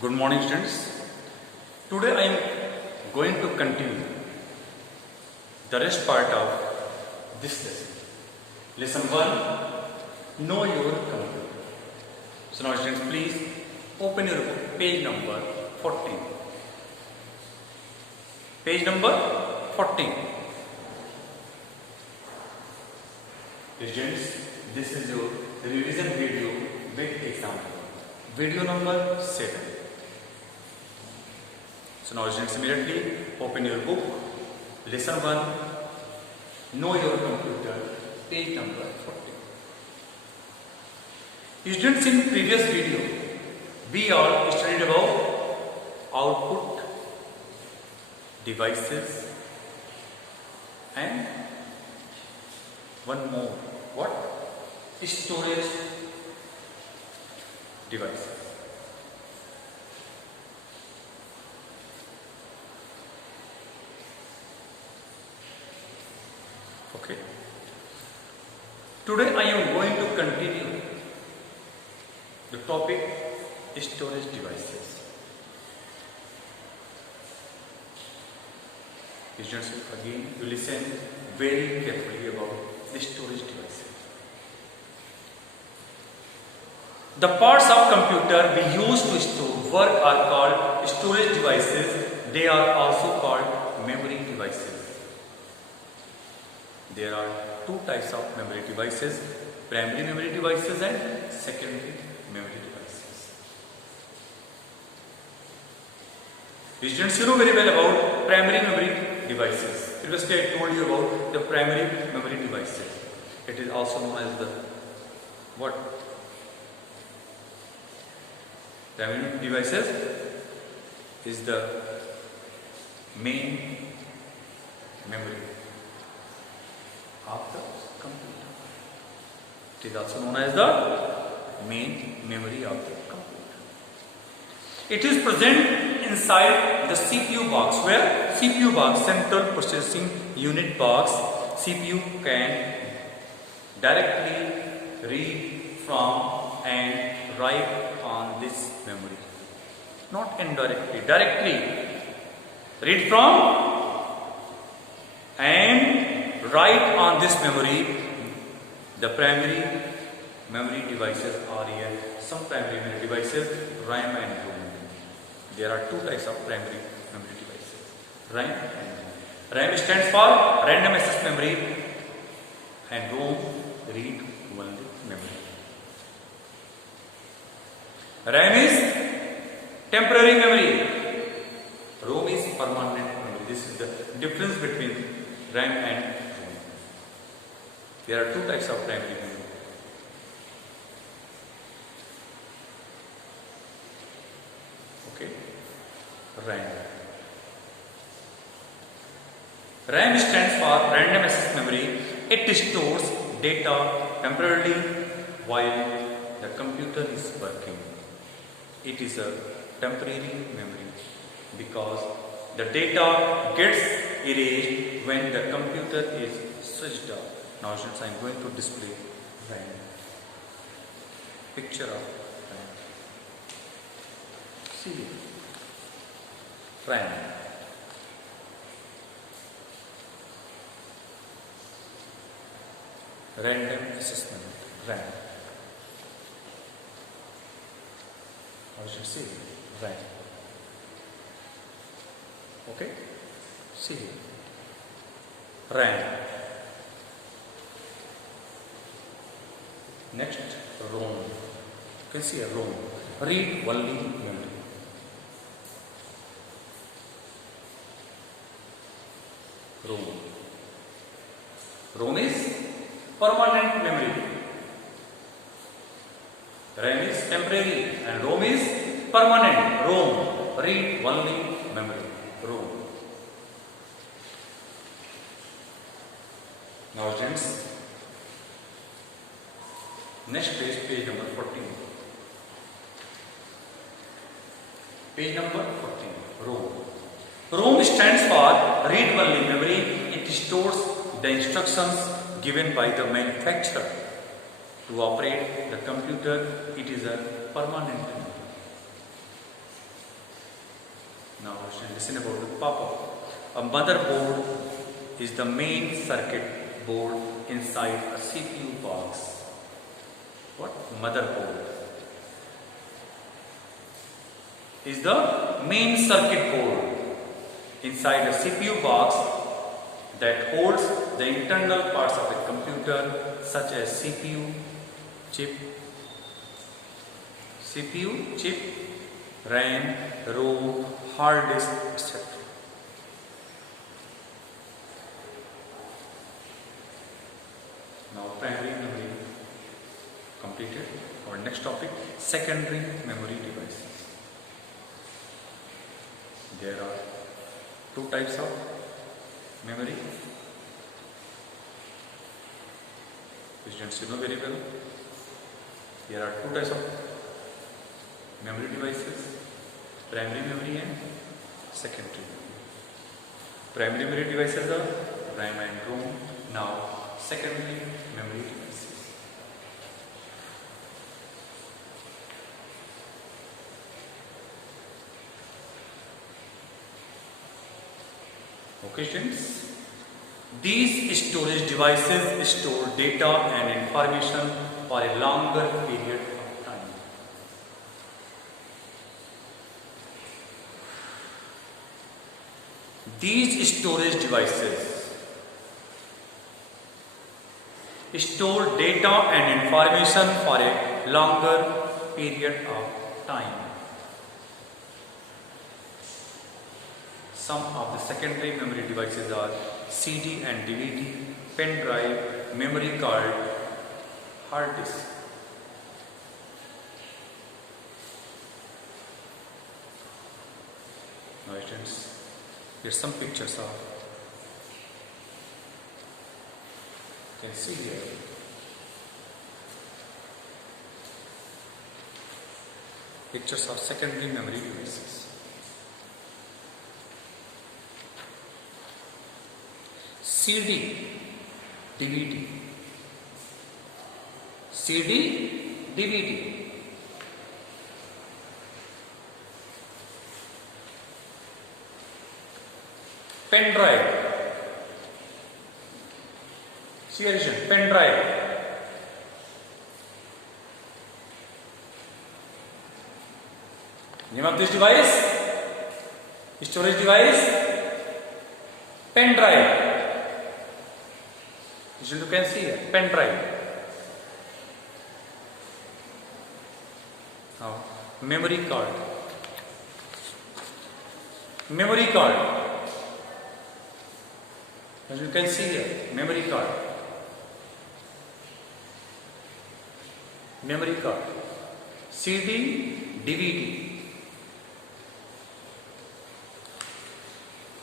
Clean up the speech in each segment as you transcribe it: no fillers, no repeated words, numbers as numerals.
Good morning, students. Today I am going to continue the rest part of this lesson. Lesson 1, Know Your Computer. So now, students, please open your book, page number 14. Page number 14. Students, this is your revision video with example. Video number 7. So now, students, immediately open your book, lesson 1, Know Your Computer, page number 14. Students, in previous video, we all studied about output, devices, and one more, what? Storage devices. Okay. Today I am going to continue the topic storage devices. Students, again you listen very carefully about the storage devices. The parts of computer we use to store work are called storage devices. They are also called memory devices. There are two types of memory devices, primary memory devices and secondary memory devices. Students, you know very well about primary memory devices. Previously I told you about the primary memory devices. It is also known as the what? Primary devices is the main memory of the computer. It is also known as the main memory of the computer. It is present inside the CPU box, where CPU box, central processing unit box. CPU can directly read from and write on this memory. Not indirectly, directly read from and write on this memory. The primary memory devices are here. Some primary memory devices, RAM and ROM. There are two types of primary memory devices, RAM and ROM. RAM stands for random access memory and ROM, read only memory. RAM is temporary memory, ROM is permanent memory. This is the difference between RAM and ROM. There are two types of primary memory. Okay, RAM. RAM stands for random access memory. It stores data temporarily while the computer is working. It is a temporary memory because the data gets erased when the computer is switched off. Now, since I am going to display RAM, picture of RAM. See, RAM. Random access memory, RAM. I should see RAM. Okay, see here. RAM. Next, ROM. You can see a ROM. Read only memory. ROM. ROM is permanent memory. RAM is temporary and ROM is permanent. ROM, read only memory. ROM. Now, students, next page, page number 14. Page number 14, ROM. ROM stands for read only memory. It stores the instructions given by the manufacturer to operate the computer. It is a permanent memory. Now listen about the pop-up. A motherboard is the main circuit board inside a CPU box. What? Motherboard is the main circuit board inside a CPU box that holds the internal parts of a computer such as CPU chip, RAM, ROM, hard disk, etc. Now primary memory completed. Our next topic, secondary memory devices. There are two types of memory. Students, you know very well. There are two types of memory devices, primary memory and secondary memory. Primary memory devices are RAM and ROM. Now, secondary memory devices. Okay, students. These storage devices store data and information for a longer period of time. These storage devices store data and information for a longer period of time. Some of the secondary memory devices are CD and DVD, pen drive, memory card, hard disk. Now students, here's some pictures of. You can see here. Pictures of secondary memory devices. CD, DVD, pen drive, pen drive, name of this device, storage device, pen drive. You can see here, pen drive. Now, memory card. Memory card. As you can see here, memory card. Memory card. CD, DVD.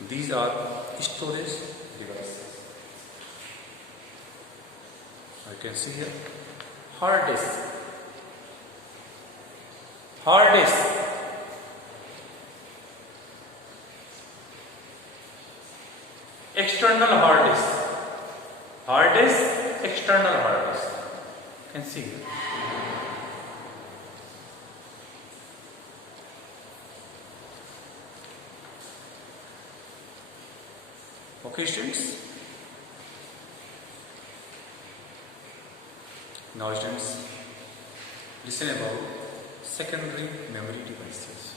These are storage devices. You can see here, hard disk, external hard disk, external hard disk. You can see here. Okay, students. Now students, listen about secondary memory devices.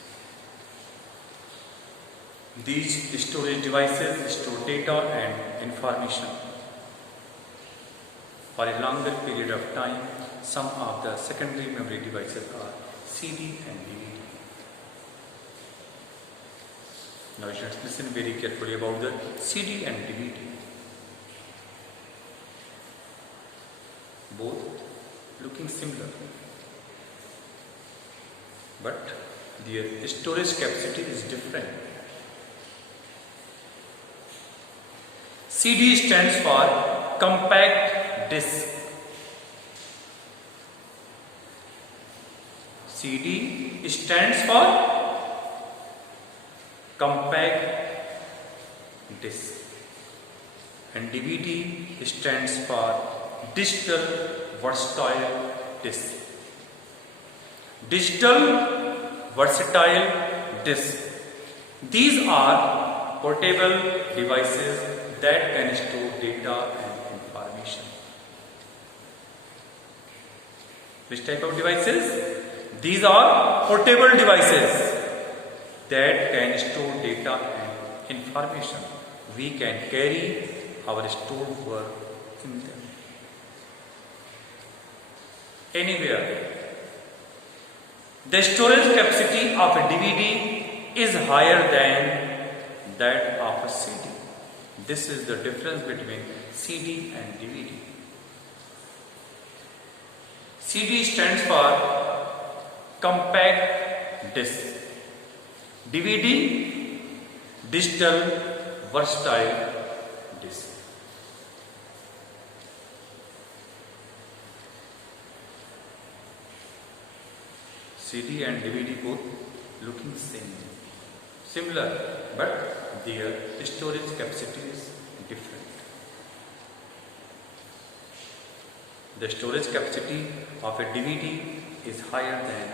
These storage devices store data and information for a longer period of time. Some of the secondary memory devices are CD and DVD. Now students, listen very carefully about the CD and DVD. Both looking similar, but their storage capacity is different. CD stands for compact disc. CD stands for compact disc, and DVD stands for digital versatile disc. Digital versatile disc. These are portable devices that can store data and information. Which type of devices? These are portable devices that can store data and information. We can carry our stored work in them anywhere. The storage capacity of a DVD is higher than that of a CD. This is the difference between CD and DVD. CD stands for compact disc. DVD, digital versatile disc. CD and DVD both looking similar, but their storage capacity is different. The storage capacity of a DVD is higher than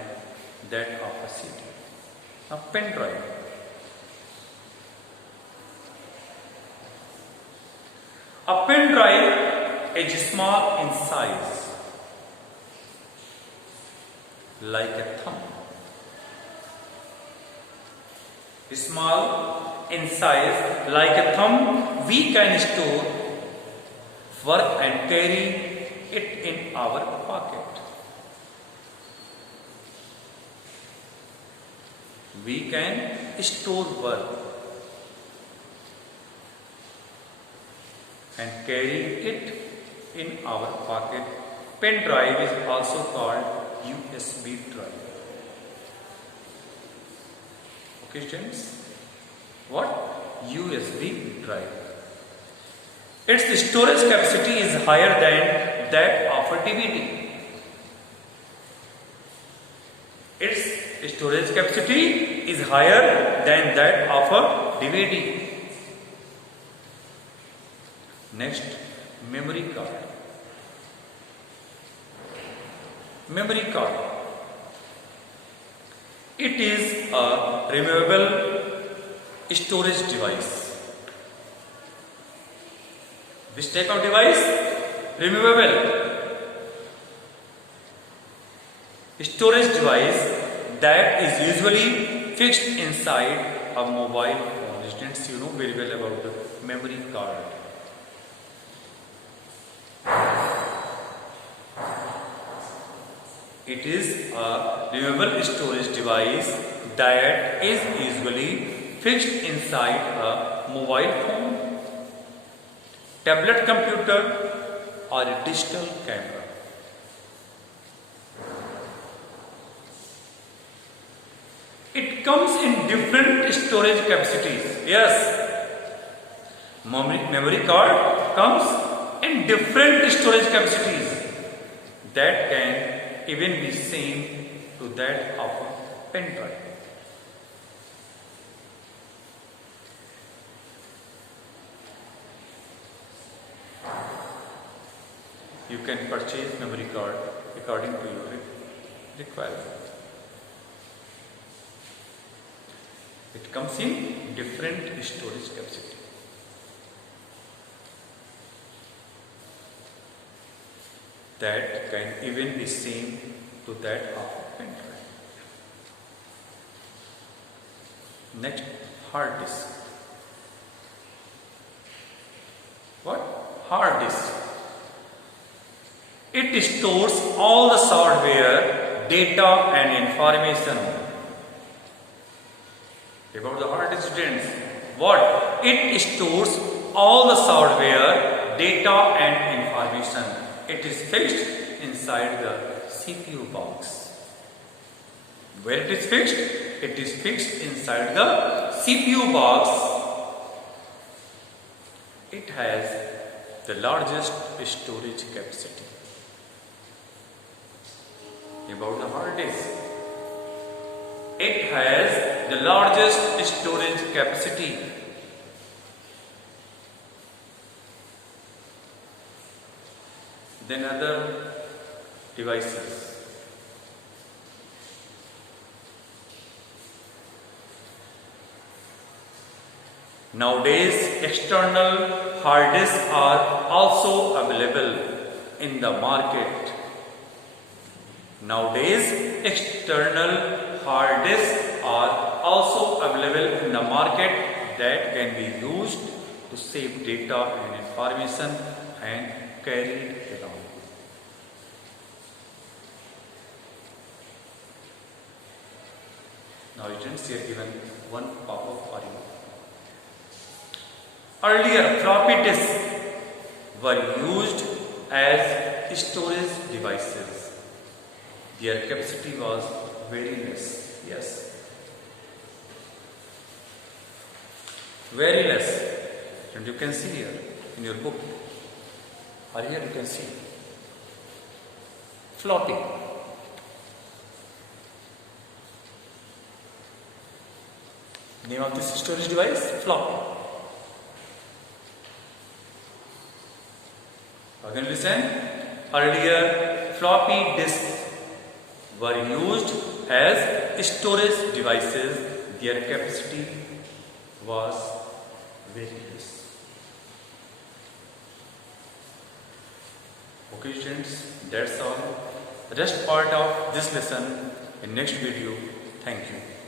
that of a CD. A pen drive. A pen drive is small in size, like a thumb. Small in size, like a thumb, we can store work and carry it in our pocket. We can store work and carry it in our pocket. Pen drive is also called USB drive. Okay, students? What? USB drive. Its storage capacity is higher than that of a DVD. Its storage capacity is higher than that of a DVD. Next, memory card. Memory card. It is a removable storage device. Which type of device? Removable storage device that is usually fixed inside a mobile phone. Students, you know very well about the memory card. It is a removable storage device that is usually fixed inside a mobile phone, tablet computer, or a digital camera. It comes in different storage capacities. Yes, memory card comes in different storage capacities that can even be same to that of a pen drive. You can purchase memory card according to your requirement. It comes in different storage capacity. That can even be same to that of a pen drive. Next, hard disk. What? Hard disk. It stores all the software, data and information. About the hard disk, students. What? It stores all the software, data and information. It is fixed inside the CPU box. Where it is fixed? It is fixed inside the CPU box. It has the largest storage capacity. About the hard disk. It has the largest storage capacity. Then other devices. Nowadays, external hard disks are also available in the market. Nowadays, external hard disks are also available in the market that can be used to save data and information and carry it along. Now, students, here given one pop-up for you. Earlier, floppy disks were used as storage devices. Their capacity was very less. Yes, very less. And you can see here in your book, or here you can see floppy. Name of this storage device, floppy. Again listen, earlier floppy disks were used as storage devices. Their capacity was very less. Okay students, that's all. The rest part of this lesson in next video. Thank you.